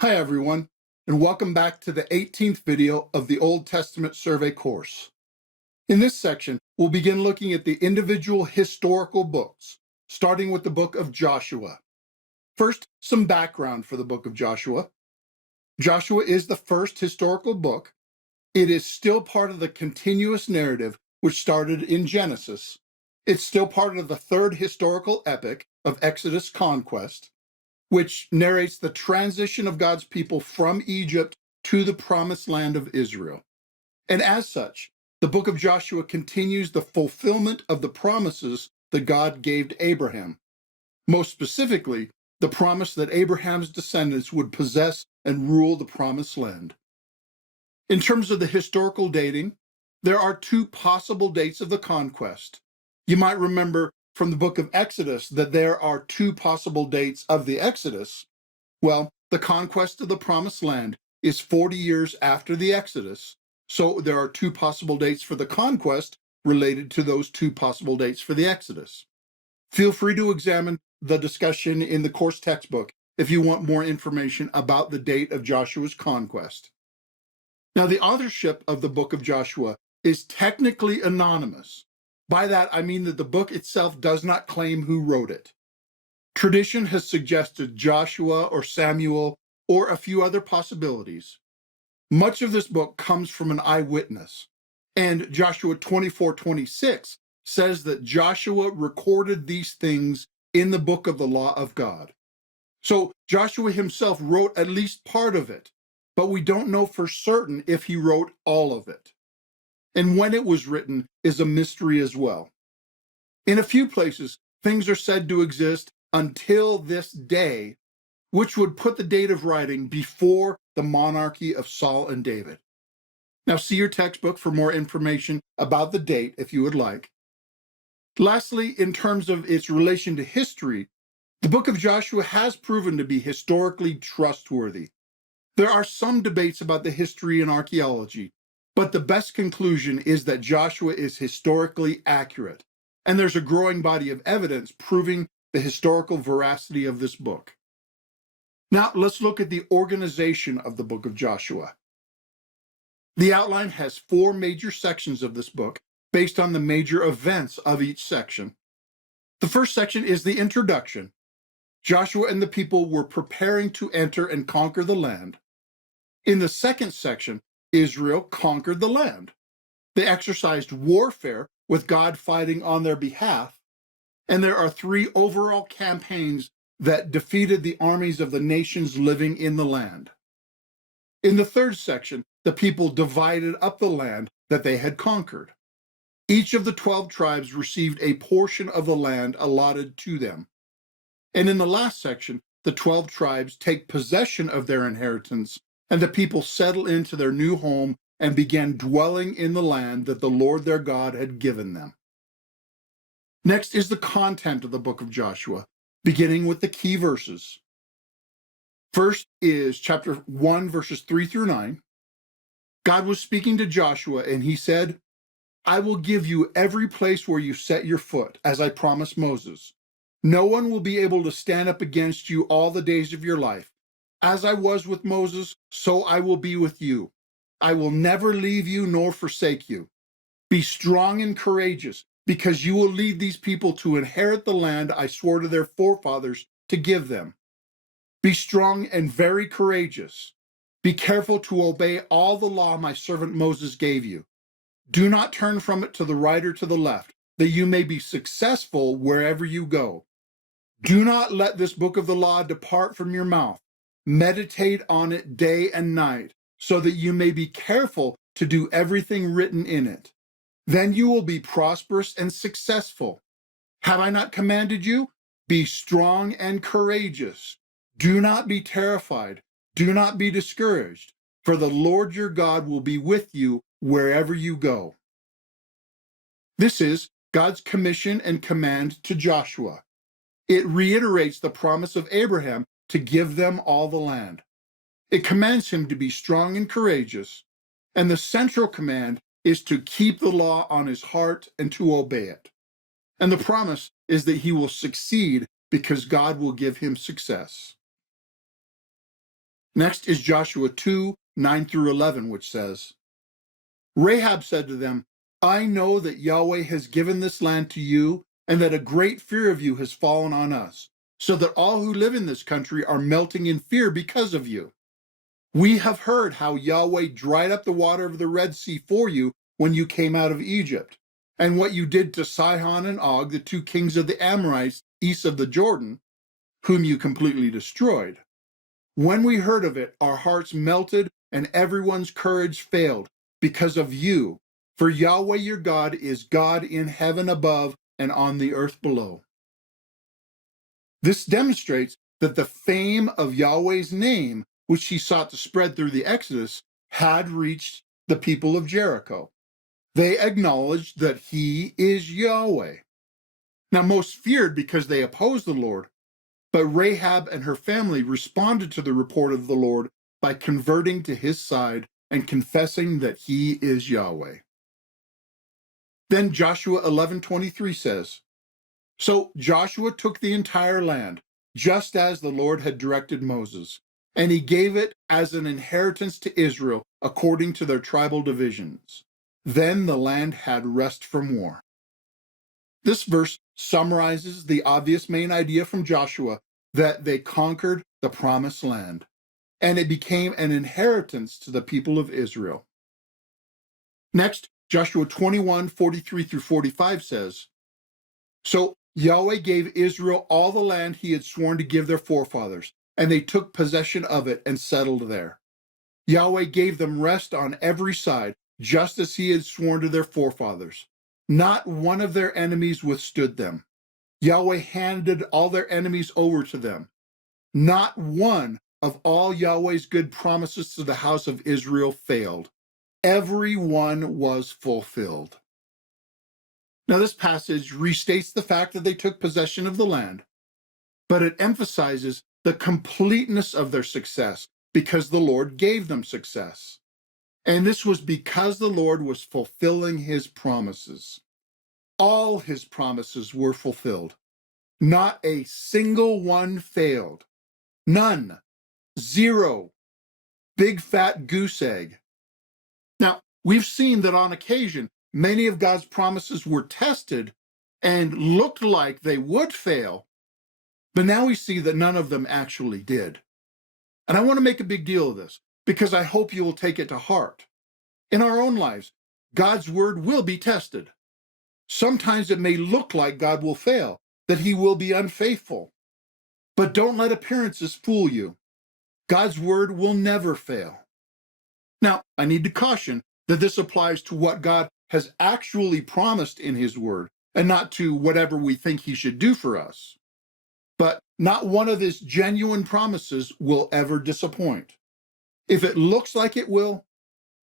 Hi everyone, and welcome back to the 18th video of the Old Testament survey course. In this section, we'll begin looking at the individual historical books, starting with the book of Joshua. First, some background for the book of Joshua. Joshua is the first historical book. It is still part of the continuous narrative which started in Genesis. It's still part of the third historical epic of Exodus conquest, which narrates the transition of God's people from Egypt to the promised land of Israel. And as such, the book of Joshua continues the fulfillment of the promises that God gave to Abraham. Most specifically, the promise that Abraham's descendants would possess and rule the promised land. In terms of the historical dating, there are two possible dates of the conquest. You might remember from the book of Exodus that there are two possible dates of the Exodus. Well, the conquest of the promised land is 40 years after the Exodus, so there are two possible dates for the conquest related to those two possible dates for the Exodus. Feel free to examine the discussion in the course textbook if you want more information about the date of Joshua's conquest. Now, the authorship of the book of Joshua is technically anonymous. By that, I mean that the book itself does not claim who wrote it. Tradition has suggested Joshua or Samuel or a few other possibilities. Much of this book comes from an eyewitness, and Joshua 24:26 says that Joshua recorded these things in the book of the law of God. So Joshua himself wrote at least part of it, but we don't know for certain if he wrote all of it. And when it was written is a mystery as well. In a few places, things are said to exist until this day, which would put the date of writing before the monarchy of Saul and David. Now, see your textbook for more information about the date if you would like. Lastly, in terms of its relation to history, the book of Joshua has proven to be historically trustworthy. There are some debates about the history and archaeology, but the best conclusion is that Joshua is historically accurate, and there's a growing body of evidence proving the historical veracity of this book. Now, let's look at the organization of the book of Joshua. The outline has 4 major sections of this book based on the major events of each section. The first section is the introduction. Joshua and the people were preparing to enter and conquer the land. In the second section, Israel conquered the land. They exercised warfare with God fighting on their behalf, and there are 3 overall campaigns that defeated the armies of the nations living in the land. In the third section, the people divided up the land that they had conquered. Each of the 12 tribes received a portion of the land allotted to them. And in the last section, the 12 tribes take possession of their inheritance, and the people settle into their new home and began dwelling in the land that the Lord their God had given them. Next is the content of the book of Joshua, beginning with the key verses. First is chapter 1, verses 3 through 9. God was speaking to Joshua, and he said, "I will give you every place where you set your foot, as I promised Moses. No one will be able to stand up against you all the days of your life. As I was with Moses, so I will be with you. I will never leave you nor forsake you. Be strong and courageous, because you will lead these people to inherit the land I swore to their forefathers to give them. Be strong and very courageous. Be careful to obey all the law my servant Moses gave you. Do not turn from it to the right or to the left, that you may be successful wherever you go. Do not let this book of the law depart from your mouth. Meditate on it day and night, so that you may be careful to do everything written in it. Then you will be prosperous and successful. Have I not commanded you? Be strong and courageous. Do not be terrified. Do not be discouraged, for the Lord your God will be with you wherever you go." This is God's commission and command to Joshua. It reiterates the promise of Abraham to give them all the land. It commands him to be strong and courageous, and the central command is to keep the law on his heart and to obey it. And the promise is that he will succeed because God will give him success. Next is Joshua 2:9-11, which says, Rahab said to them, I know that Yahweh has given this land to you, and that a great fear of you has fallen on us, so that all who live in this country are melting in fear because of you. We have heard how Yahweh dried up the water of the Red Sea for you when you came out of Egypt, and what you did to Sihon and Og, the two kings of the Amorites east of the Jordan, whom you completely destroyed. When we heard of it, our hearts melted and everyone's courage failed because of you. For Yahweh your God is God in heaven above and on the earth below. This demonstrates that the fame of Yahweh's name, which he sought to spread through the Exodus, had reached the people of Jericho. They acknowledged that he is Yahweh. Now, most feared because they opposed the Lord, but Rahab and her family responded to the report of the Lord by converting to his side and confessing that he is Yahweh. Then Joshua 11:23 says, So Joshua took the entire land, just as the Lord had directed Moses, and he gave it as an inheritance to Israel according to their tribal divisions. Then the land had rest from war. This verse summarizes the obvious main idea from Joshua that they conquered the promised land, and it became an inheritance to the people of Israel. Next, Joshua 21:43-45 says, So Yahweh gave Israel all the land he had sworn to give their forefathers, and they took possession of it and settled there. Yahweh gave them rest on every side, just as he had sworn to their forefathers. Not one of their enemies withstood them. Yahweh handed all their enemies over to them. Not one of all Yahweh's good promises to the house of Israel failed. Every one was fulfilled. Now, this passage restates the fact that they took possession of the land, but it emphasizes the completeness of their success because the Lord gave them success. And this was because the Lord was fulfilling his promises. All his promises were fulfilled. Not a single one failed. None. Zero. Big fat goose egg. Now, we've seen that on occasion, many of God's promises were tested and looked like they would fail, but now we see that none of them actually did. And I want to make a big deal of this because I hope you will take it to heart. In our own lives, God's word will be tested. Sometimes it may look like God will fail, that he will be unfaithful. But don't let appearances fool you. God's word will never fail. Now, I need to caution that this applies to what God has actually promised in his word and not to whatever we think he should do for us. But not one of his genuine promises will ever disappoint. If it looks like it will,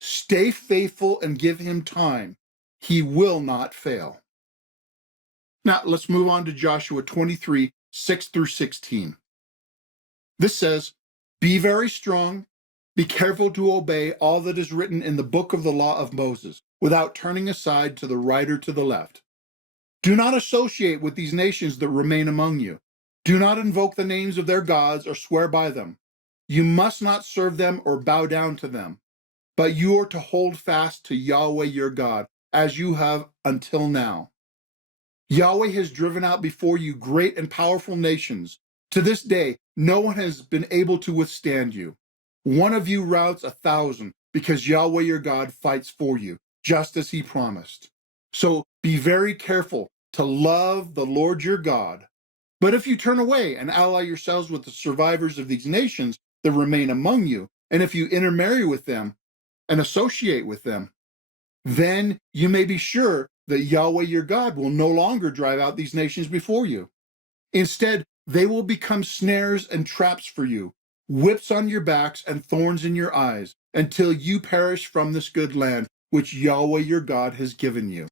stay faithful and give him time. He will not fail. Now, let's move on to Joshua 23:6-16. This says, Be very strong, be careful to obey all that is written in the book of the law of Moses, without turning aside to the right or to the left. Do not associate with these nations that remain among you. Do not invoke the names of their gods or swear by them. You must not serve them or bow down to them, but you are to hold fast to Yahweh your God, as you have until now. Yahweh has driven out before you great and powerful nations. To this day, no one has been able to withstand you. One of you routs 1,000 because Yahweh your God fights for you, just as he promised. So be very careful to love the Lord your God. But if you turn away and ally yourselves with the survivors of these nations that remain among you, and if you intermarry with them and associate with them, then you may be sure that Yahweh your God will no longer drive out these nations before you. Instead, they will become snares and traps for you, whips on your backs and thorns in your eyes, until you perish from this good land which Yahweh your God has given you.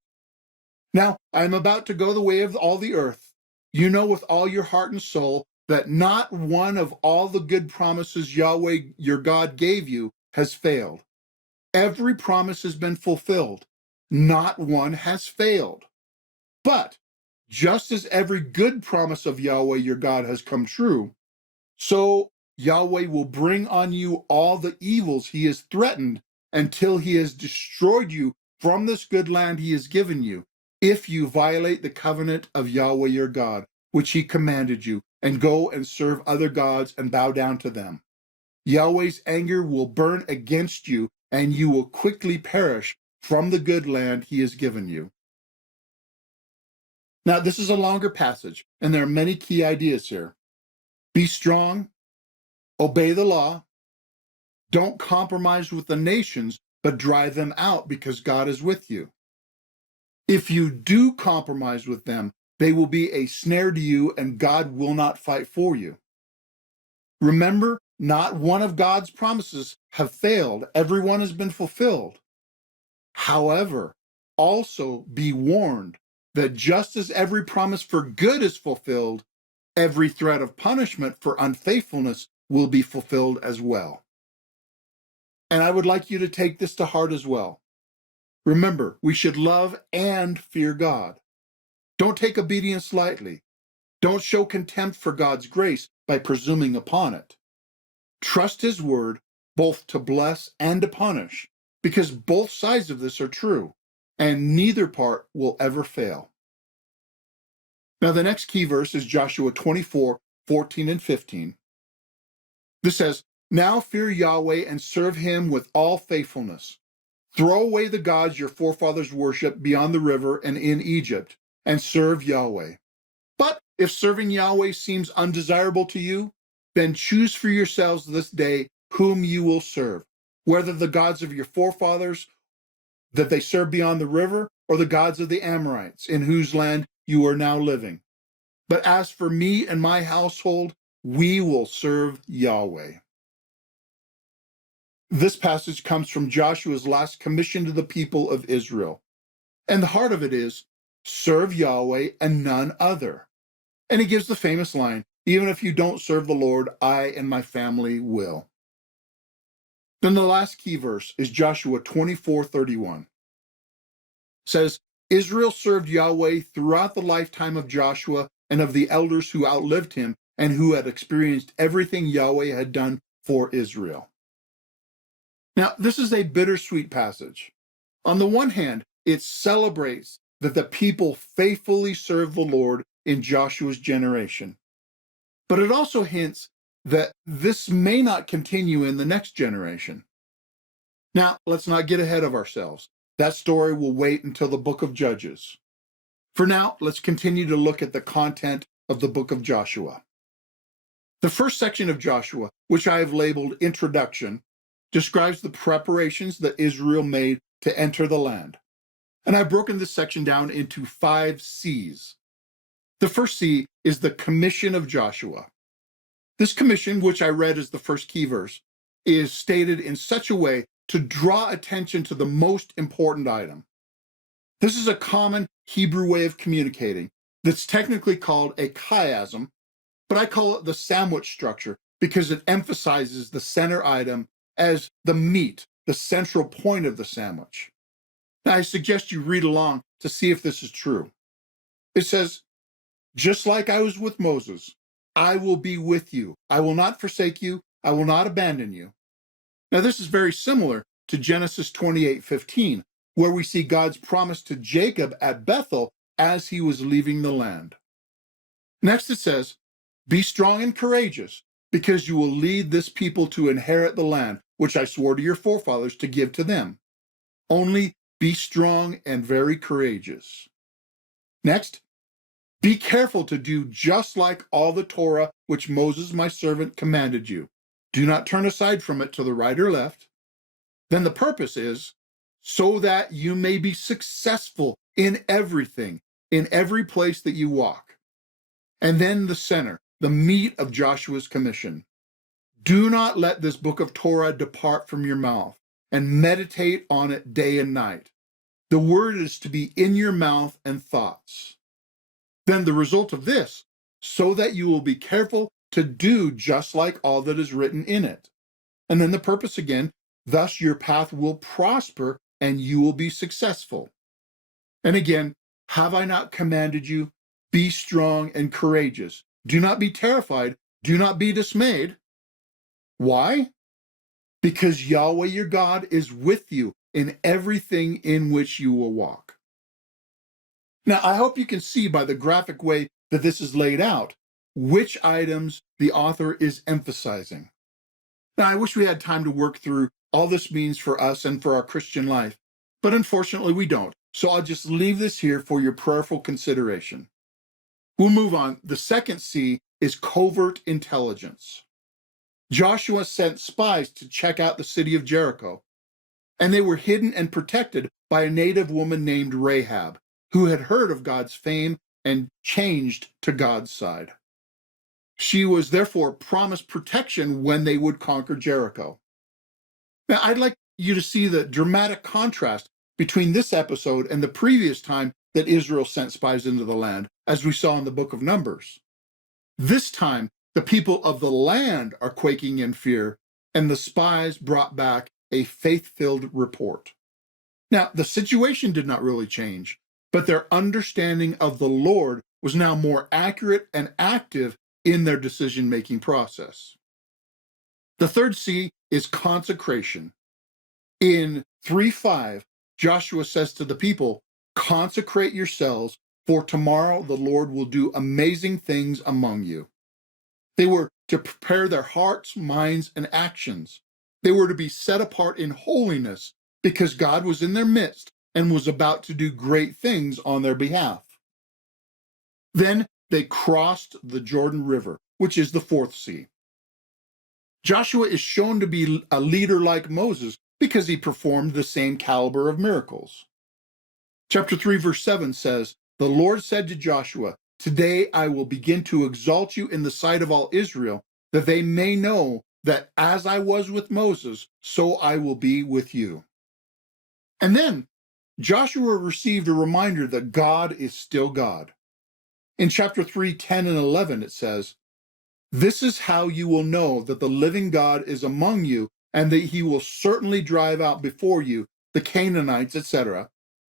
Now, I am about to go the way of all the earth. You know with all your heart and soul that not one of all the good promises Yahweh your God gave you has failed. Every promise has been fulfilled. Not one has failed. But just as every good promise of Yahweh your God has come true, so Yahweh will bring on you all the evils he has threatened until he has destroyed you from this good land he has given you, if you violate the covenant of Yahweh your God, which he commanded you, and go and serve other gods and bow down to them. Yahweh's anger will burn against you, and you will quickly perish from the good land he has given you. Now, this is a longer passage, and there are many key ideas here. Be strong, obey the law, don't compromise with the nations, but drive them out because God is with you. If you do compromise with them, they will be a snare to you, and God will not fight for you. Remember, not one of God's promises have failed. Every one has been fulfilled. However, also be warned that just as every promise for good is fulfilled, every threat of punishment for unfaithfulness will be fulfilled as well. And I would like you to take this to heart as well. Remember, we should love and fear God. Don't take obedience lightly. Don't show contempt for God's grace by presuming upon it. Trust his word both to bless and to punish, because both sides of this are true, and neither part will ever fail. Now, the next key verse is Joshua 24:14 and 15. This says, "Now fear Yahweh and serve him with all faithfulness. Throw away the gods your forefathers worshipped beyond the river and in Egypt, and serve Yahweh. But if serving Yahweh seems undesirable to you, then choose for yourselves this day whom you will serve, whether the gods of your forefathers that they served beyond the river, or the gods of the Amorites, in whose land you are now living. But as for me and my household, we will serve Yahweh." This passage comes from Joshua's last commission to the people of Israel. And the heart of it is, serve Yahweh and none other. And he gives the famous line, "Even if you don't serve the Lord, I and my family will." Then the last key verse is Joshua 24:31. It says, "Israel served Yahweh throughout the lifetime of Joshua and of the elders who outlived him and who had experienced everything Yahweh had done for Israel." Now, this is a bittersweet passage. On the one hand, it celebrates that the people faithfully served the Lord in Joshua's generation. But it also hints that this may not continue in the next generation. Now, let's not get ahead of ourselves. That story will wait until the book of Judges. For now, let's continue to look at the content of the book of Joshua. The first section of Joshua, which I have labeled Introduction, describes the preparations that Israel made to enter the land. And I've broken this section down into 5 C's. The first C is the commission of Joshua. This commission, which I read as the first key verse, is stated in such a way to draw attention to the most important item. This is a common Hebrew way of communicating that's technically called a chiasm, but I call it the sandwich structure because it emphasizes the center item as the meat, the central point of the sandwich. Now, I suggest you read along to see if this is true. It says, "Just like I was with Moses, I will be with you. I will not forsake you. I will not abandon you." Now, this is very similar to Genesis 28:15, where we see God's promise to Jacob at Bethel as he was leaving the land. Next, it says, "Be strong and courageous, because you will lead this people to inherit the land, which I swore to your forefathers to give to them. Only be strong and very courageous." Next, "Be careful to do just like all the Torah which Moses my servant commanded you. Do not turn aside from it to the right or left." Then the purpose is so that you may be successful in everything, in every place that you walk. And then the center, the meat of Joshua's commission. "Do not let this book of Torah depart from your mouth, and meditate on it day and night." The word is to be in your mouth and thoughts. Then the result of this, so that you will be careful to do just like all that is written in it. And then the purpose again, thus your path will prosper and you will be successful. And again, have I not commanded you? Be strong and courageous. Do not be terrified. Do not be dismayed. Why? Because Yahweh your God is with you in everything in which you will walk. Now, I hope you can see by the graphic way that this is laid out which items the author is emphasizing. Now, I wish we had time to work through all this means for us and for our Christian life, but unfortunately we don't. So I'll just leave this here for your prayerful consideration. We'll move on. The second C is covert intelligence. Joshua sent spies to check out the city of Jericho, and they were hidden and protected by a native woman named Rahab, who had heard of God's fame and changed to God's side. She was therefore promised protection when they would conquer Jericho. Now, I'd like you to see the dramatic contrast between this episode and the previous time that Israel sent spies into the land, as we saw in the book of Numbers. This time, the people of the land are quaking in fear, and the spies brought back a faith-filled report. Now, the situation did not really change, but their understanding of the Lord was now more accurate and active in their decision-making process. The third C is consecration. In 3:5, Joshua says to the people, "Consecrate yourselves, for tomorrow the Lord will do amazing things among you." They were to prepare their hearts, minds, and actions. They were to be set apart in holiness because God was in their midst and was about to do great things on their behalf. Then they crossed the Jordan River, which is the fourth C. Joshua is shown to be a leader like Moses because he performed the same caliber of miracles. Chapter 3, verse 7 says, "The Lord said to Joshua, 'Today I will begin to exalt you in the sight of all Israel, that they may know that as I was with Moses, so I will be with you.'" And then Joshua received a reminder that God is still God. In chapter 3, 10 and 11, it says, "This is how you will know that the living God is among you, and that he will certainly drive out before you the Canaanites, etc.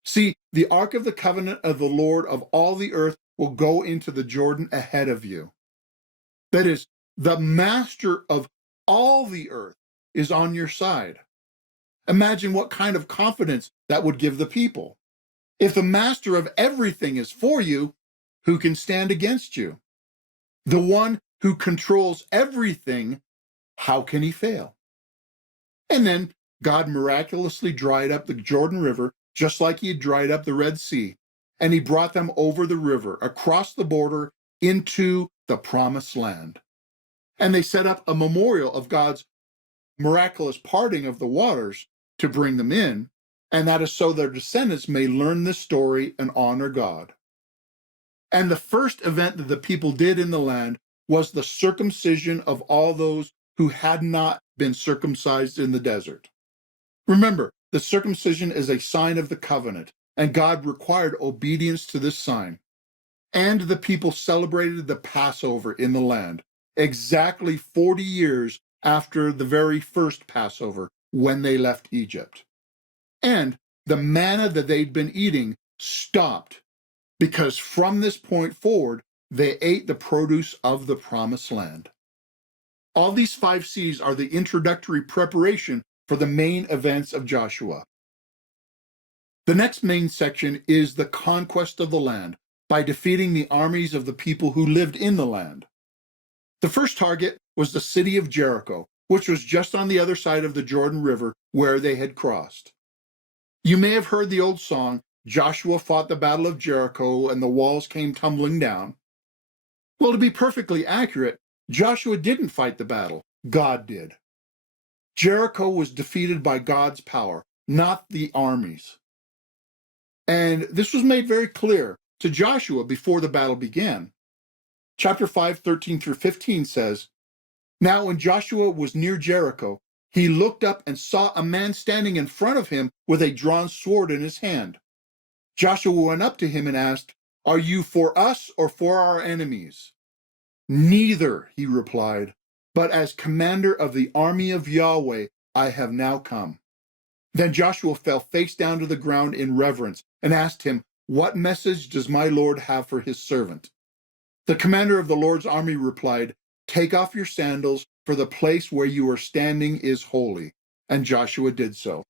See, the ark of the covenant of the Lord of all the earth will go into the Jordan ahead of you." That is, the master of all the earth is on your side. Imagine what kind of confidence that would give the people. If the master of everything is for you, who can stand against you? The one who controls everything, how can he fail? And then God miraculously dried up the Jordan River, just like he had dried up the Red Sea, and he brought them over the river, across the border, into the promised land. And they set up a memorial of God's miraculous parting of the waters to bring them in, and that is so their descendants may learn this story and honor God. And the first event that the people did in the land was the circumcision of all those who had not been circumcised in the desert. Remember, the circumcision is a sign of the covenant, and God required obedience to this sign. And the people celebrated the Passover in the land, exactly 40 years after the very first Passover, when they left Egypt. And the manna that they'd been eating stopped, because from this point forward, they ate the produce of the promised land. All these 5 C's are the introductory preparation for the main events of Joshua. The next main section is the conquest of the land by defeating the armies of the people who lived in the land. The first target was the city of Jericho, which was just on the other side of the Jordan River where they had crossed. You may have heard the old song, "Joshua fought the battle of Jericho and the walls came tumbling down." Well, to be perfectly accurate, Joshua didn't fight the battle. God did. Jericho was defeated by God's power, not the armies. And this was made very clear to Joshua before the battle began. Chapter 5, 13 through 15 says, "Now when Joshua was near Jericho, he looked up and saw a man standing in front of him with a drawn sword in his hand. Joshua went up to him and asked, 'Are you for us or for our enemies?' 'Neither,' he replied, 'but as commander of the army of Yahweh, I have now come.' Then Joshua fell face down to the ground in reverence and asked him, 'What message does my Lord have for his servant?' The commander of the Lord's army replied, 'Take off your sandals, for the place where you are standing is holy." And Joshua did so.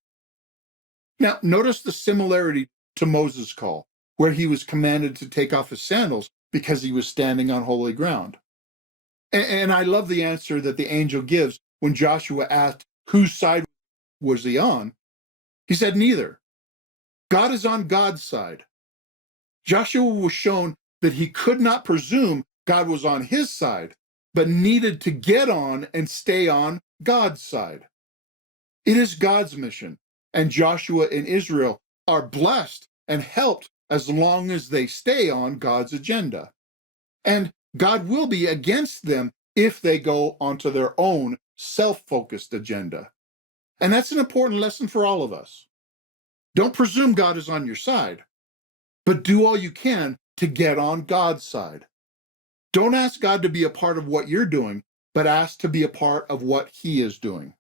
Now, notice the similarity to Moses' call, where he was commanded to take off his sandals because he was standing on holy ground. And I love the answer that the angel gives when Joshua asked whose side was he on. He said, "Neither. God is on God's side." Joshua was shown that he could not presume God was on his side, but needed to get on and stay on God's side. It is God's mission, and Joshua and Israel are blessed and helped as long as they stay on God's agenda. And God will be against them if they go onto their own self-focused agenda. And that's an important lesson for all of us. Don't presume God is on your side, but do all you can to get on God's side. Don't ask God to be a part of what you're doing, but ask to be a part of what he is doing.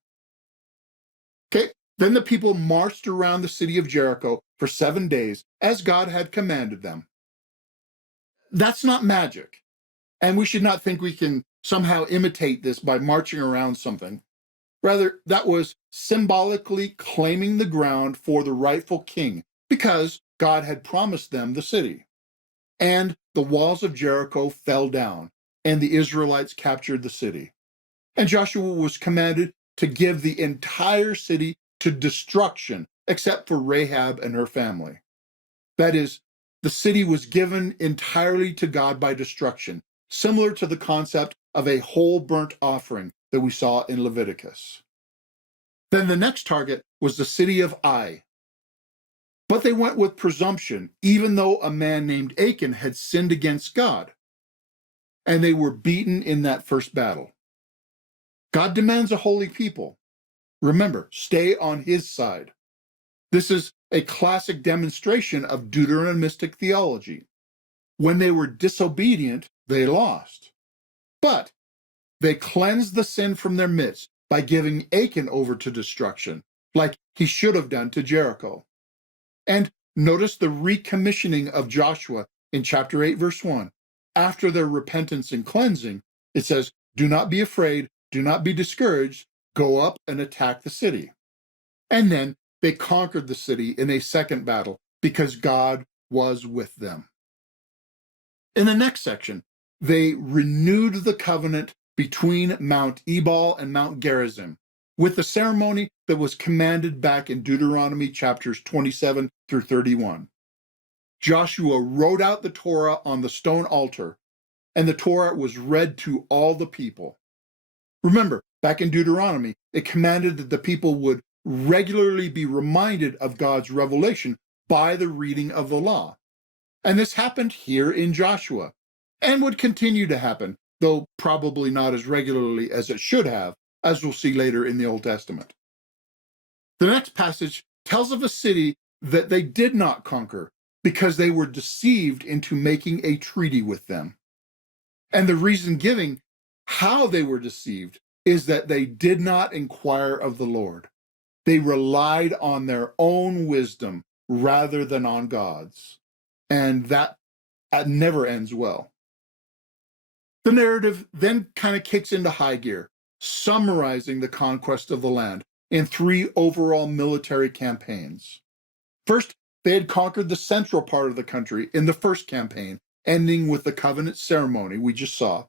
Okay, then the people marched around the city of Jericho for 7 days, as God had commanded them. That's not magic, and we should not think we can somehow imitate this by marching around something. Rather, that was symbolically claiming the ground for the rightful king, because God had promised them the city. And the walls of Jericho fell down, and the Israelites captured the city. And Joshua was commanded to give the entire city to destruction, except for Rahab and her family. That is, the city was given entirely to God by destruction, similar to the concept of a whole burnt offering that we saw in Leviticus. Then the next target was the city of Ai. But they went with presumption, even though a man named Achan had sinned against God, and they were beaten in that first battle. God demands a holy people. Remember, stay on his side. This is a classic demonstration of Deuteronomistic theology. When they were disobedient, they lost. But they cleansed the sin from their midst by giving Achan over to destruction, like he should have done to Jericho. And notice the recommissioning of Joshua in chapter 8, verse 1. After their repentance and cleansing, it says, "Do not be afraid, do not be discouraged, go up and attack the city." And then they conquered the city in a second battle because God was with them. In the next section, they renewed the covenant between Mount Ebal and Mount Gerizim with the ceremony that was commanded back in Deuteronomy chapters 27 through 31. Joshua wrote out the Torah on the stone altar, and the Torah was read to all the people. Remember, back in Deuteronomy, it commanded that the people would regularly be reminded of God's revelation by the reading of the law. And this happened here in Joshua, and would continue to happen, though probably not as regularly as it should have, as we'll see later in the Old Testament. The next passage tells of a city that they did not conquer because they were deceived into making a treaty with them. And the reason giving how they were deceived is that they did not inquire of the Lord. They relied on their own wisdom rather than on God's. And that never ends well. The narrative then kind of kicks into high gear, summarizing the conquest of the land in 3 overall military campaigns. First, they had conquered the central part of the country in the first campaign, ending with the covenant ceremony we just saw.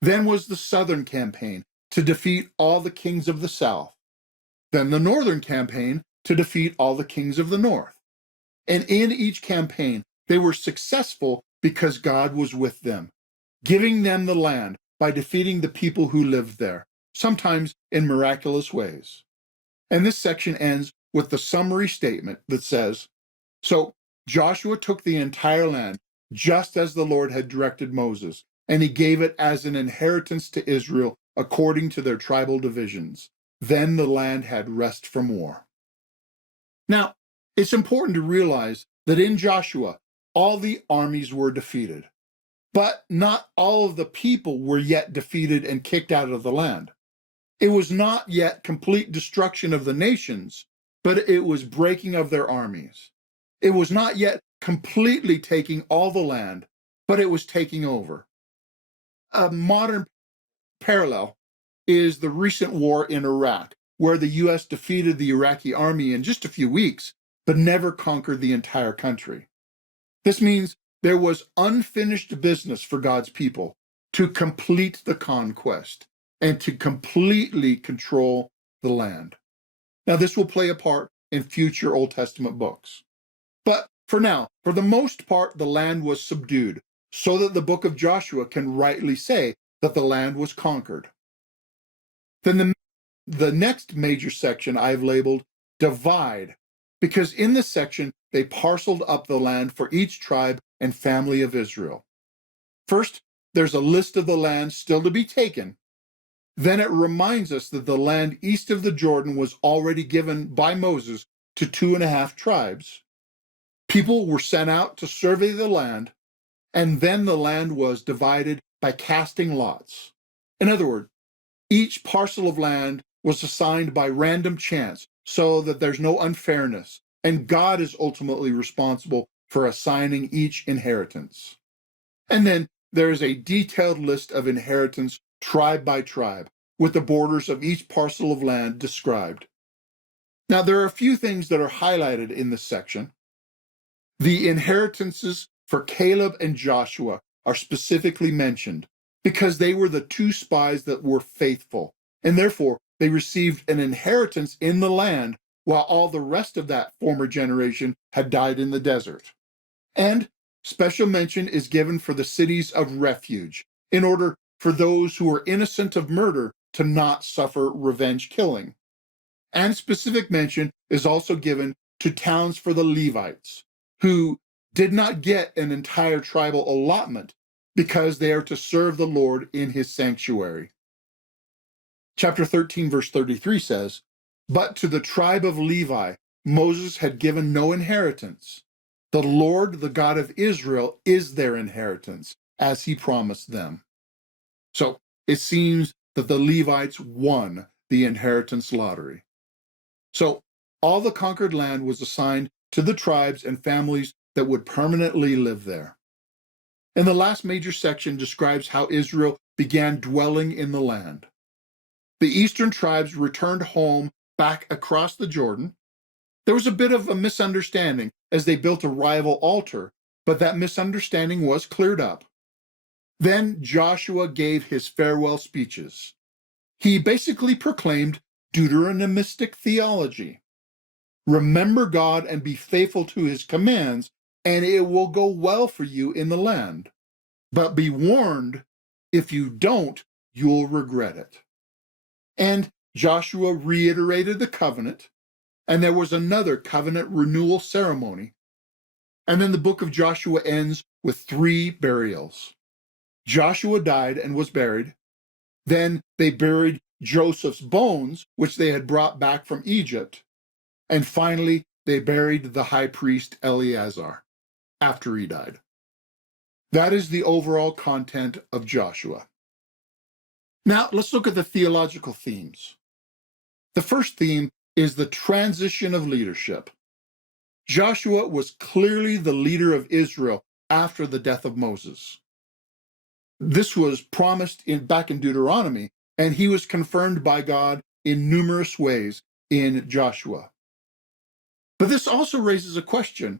Then was the southern campaign to defeat all the kings of the south. Then the northern campaign to defeat all the kings of the north. And in each campaign, they were successful because God was with them, giving them the land by defeating the people who lived there, sometimes in miraculous ways. And this section ends with the summary statement that says, "So Joshua took the entire land, just as the Lord had directed Moses, and he gave it as an inheritance to Israel according to their tribal divisions. Then the land had rest from war." Now, it's important to realize that in Joshua, all the armies were defeated, but not all of the people were yet defeated and kicked out of the land. It was not yet complete destruction of the nations, but it was breaking of their armies. It was not yet completely taking all the land, but it was taking over. A modern parallel is the recent war in Iraq, where the U.S. defeated the Iraqi army in just a few weeks, but never conquered the entire country. This means there was unfinished business for God's people to complete the conquest and to completely control the land. Now, this will play a part in future Old Testament books. But for now, for the most part, the land was subdued, so that the book of Joshua can rightly say that the land was conquered. Then the next major section I've labeled Divide, because in this section, they parceled up the land for each tribe and family of Israel. First, there's a list of the land still to be taken. Then it reminds us that the land east of the Jordan was already given by Moses to 2.5 tribes. People were sent out to survey the land, and then the land was divided by casting lots. In other words, each parcel of land was assigned by random chance so that there's no unfairness, and God is ultimately responsible for assigning each inheritance. And then there is a detailed list of inheritance tribe by tribe, with the borders of each parcel of land described. Now, there are a few things that are highlighted in this section. The inheritances for Caleb and Joshua are specifically mentioned because they were the 2 spies that were faithful, and therefore they received an inheritance in the land while all the rest of that former generation had died in the desert. And special mention is given for the cities of refuge, in order for those who were innocent of murder to not suffer revenge killing. And specific mention is also given to towns for the Levites, who did not get an entire tribal allotment because they are to serve the Lord in his sanctuary. Chapter 13, verse 33 says, "But to the tribe of Levi, Moses had given no inheritance. The Lord, the God of Israel, is their inheritance, as he promised them." So it seems that the Levites won the inheritance lottery. So all the conquered land was assigned to the tribes and families that would permanently live there. And the last major section describes how Israel began dwelling in the land. The eastern tribes returned home back across the Jordan. There was a bit of a misunderstanding as they built a rival altar, but that misunderstanding was cleared up. Then Joshua gave his farewell speeches. He basically proclaimed Deuteronomistic theology. Remember God and be faithful to his commands, and it will go well for you in the land. But be warned, if you don't, you'll regret it. And Joshua reiterated the covenant, and there was another covenant renewal ceremony. And then the book of Joshua ends with 3 burials. Joshua died and was buried. Then they buried Joseph's bones, which they had brought back from Egypt. And finally, they buried the high priest Eleazar after he died. That is the overall content of Joshua. Now, let's look at the theological themes. The first theme is the transition of leadership. Joshua was clearly the leader of Israel after the death of Moses. This was promised back in Deuteronomy, and he was confirmed by God in numerous ways in Joshua. But this also raises a question: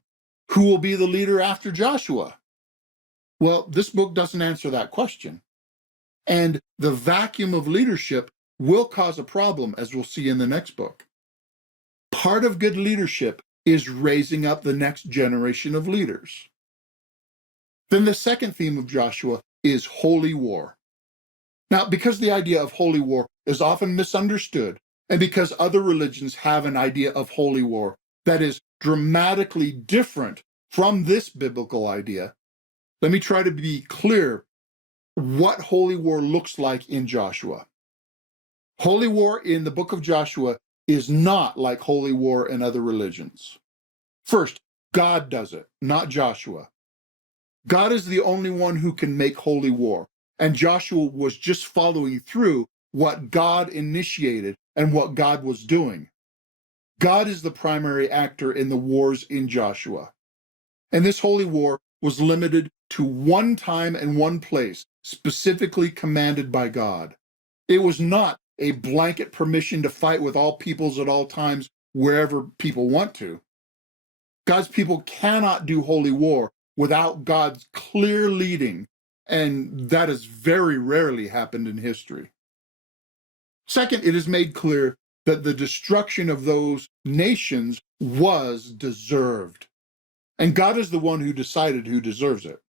who will be the leader after Joshua? Well, this book doesn't answer that question. And the vacuum of leadership will cause a problem, as we'll see in the next book. Part of good leadership is raising up the next generation of leaders. Then the second theme of Joshua is holy war. Now, because the idea of holy war is often misunderstood, and because other religions have an idea of holy war that is dramatically different from this biblical idea, let me try to be clear what holy war looks like in Joshua. Holy war in the book of Joshua is not like holy war in other religions. First, God does it, not Joshua. God is the only one who can make holy war, and Joshua was just following through what God initiated and what God was doing. God is the primary actor in the wars in Joshua. And this holy war was limited to one time and one place, specifically commanded by God. It was not a blanket permission to fight with all peoples at all times wherever people want to. God's people cannot do holy war without God's clear leading, and that has very rarely happened in history. Second, it is made clear that the destruction of those nations was deserved, and God is the one who decided who deserves it.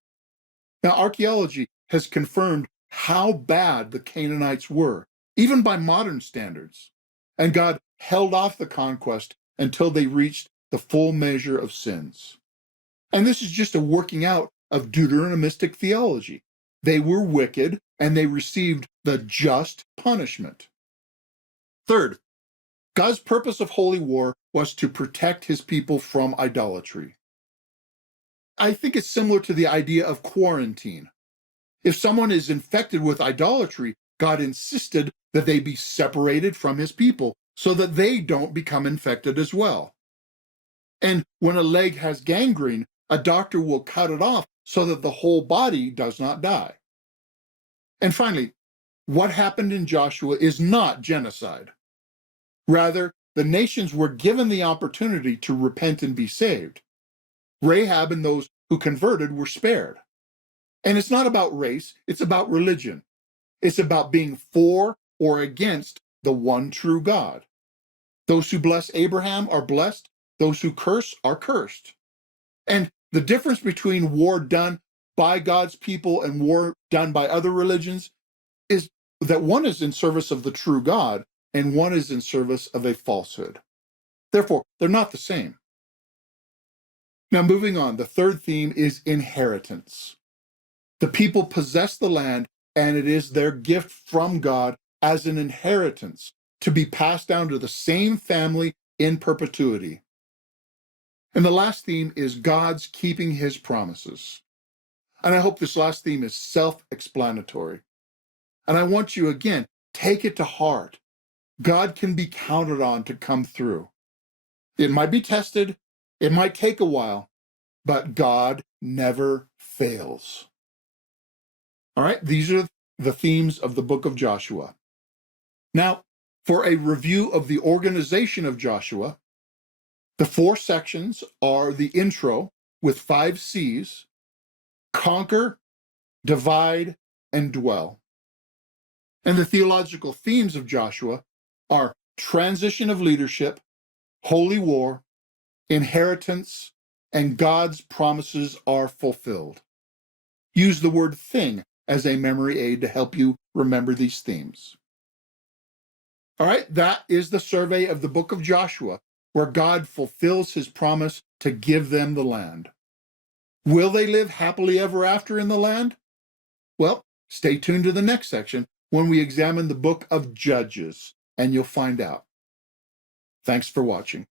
Now, archaeology has confirmed how bad the Canaanites were, even by modern standards, and God held off the conquest until they reached the full measure of sins. And this is just a working out of Deuteronomistic theology. They were wicked, and they received the just punishment. Third, God's purpose of holy war was to protect his people from idolatry. I think it's similar to the idea of quarantine. If someone is infected with idolatry, God insisted that they be separated from his people so that they don't become infected as well. And when a leg has gangrene, a doctor will cut it off so that the whole body does not die. And finally, what happened in Joshua is not genocide. Rather, the nations were given the opportunity to repent and be saved. Rahab and those who converted were spared. And it's not about race, it's about religion. It's about being for or against the one true God. Those who bless Abraham are blessed, those who curse are cursed. And the difference between war done by God's people and war done by other religions is that one is in service of the true God and one is in service of a falsehood. Therefore, they're not the same. Now, moving on, the third theme is inheritance. The people possess the land, and it is their gift from God as an inheritance to be passed down to the same family in perpetuity. And the last theme is God's keeping his promises. And I hope this last theme is self-explanatory. And I want you, again, take it to heart. God can be counted on to come through. It might be tested, it might take a while, but God never fails. All right, these are the themes of the book of Joshua. Now, for a review of the organization of Joshua, the 4 sections are the intro with 5 C's: conquer, divide, and dwell. And the theological themes of Joshua are transition of leadership, holy war, inheritance, and God's promises are fulfilled. Use the word thing as a memory aid to help you remember these themes. All right, that is the survey of the book of Joshua, where God fulfills his promise to give them the land. Will they live happily ever after in the land? Well, stay tuned to the next section when we examine the book of Judges, and you'll find out. Thanks for watching.